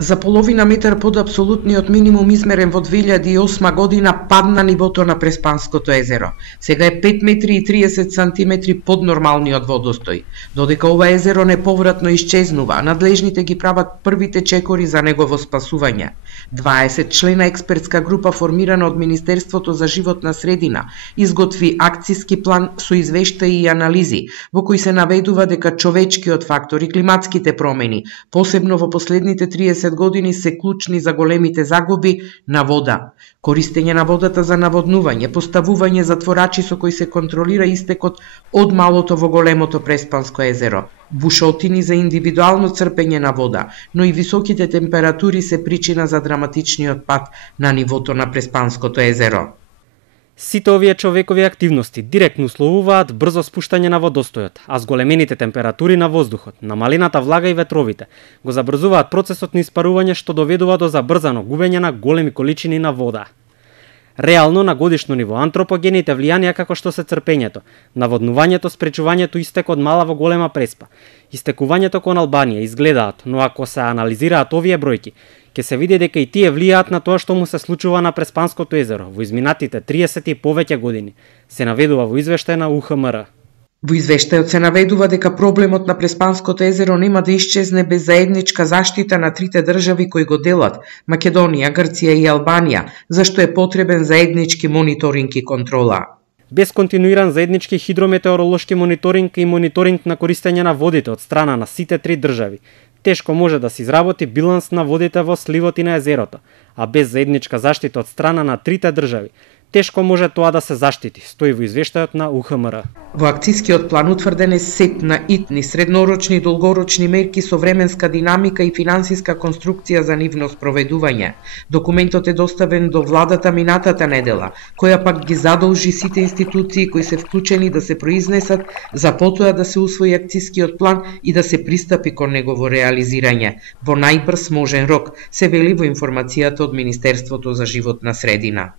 За половина метар под апсолутниот минимум измерен во 2008 година падна нивото на Преспанското езеро. Сега е 5 метри и 30 сантиметри под нормалниот водостој. Додека ова езеро неповратно исчезнува, надлежните ги прават првите чекори за негово спасување. 20 члена експертска група формирана од Министерството за животна средина изготви акциски план со извештаи и анализи, во кои се наведува дека човечкиот фактор и климатските промени, посебно во последните 30 години, се клучни за големите загуби на вода. Користење на водата за наводнување, поставување затворачи со кои се контролира истекот од малото во големото Преспанско езеро, бушотини за индивидуално црпење на вода, но и високите температури се причина за драматичниот пад на нивото на Преспанското езеро. Сите овие човекови активности директно условуваат брзо спуштање на водостојот, а зголемените температури на воздухот, намалената влага и ветровите го забрзуваат процесот на испарување, што доведува до забрзано губење на големи количини на вода. Реално на годишно ниво антропогените влијанија како што се црпењето, наводнувањето, спречувањето истекот мала во голема Преспа, истекувањето кон Албанија изгледаат, но ако се анализираат овие бројки, ќе се види дека и тие влијаат на тоа што му се случува на Преспанското езеро во изминатите 30 и повеќе години, се наведува во извештај на УХМР. Во извештајот се наведува дека проблемот на Преспанското езеро нема да исчезне без заедничка заштита на трите држави кои го делат – Македонија, Грција и Албанија, зашто е потребен заеднички мониторинг и контрола. Без континуиран заеднички хидрометеоролошки мониторинг и мониторинг на користење на водите од страна на сите три држави, тешко може да се изработи биланс на водите во сливот и на езерото, а без заедничка заштита од страна на трите држави, тешко може тоа да се заштити, стои во извештајот на УХМР. Во акцискиот план утврден е сет на итни, среднорочни и долгорочни мерки со временска динамика и финансиска конструкција за нивно спроведување. Документот е доставен до владата минатата недела, која пак ги задолжи сите институции кои се вклучени да се произнесат за потоа да се усвои акцискиот план и да се пристапи кон негово реализирање во најбрз можен рок, се вели во информацијата од Министерството за животна средина.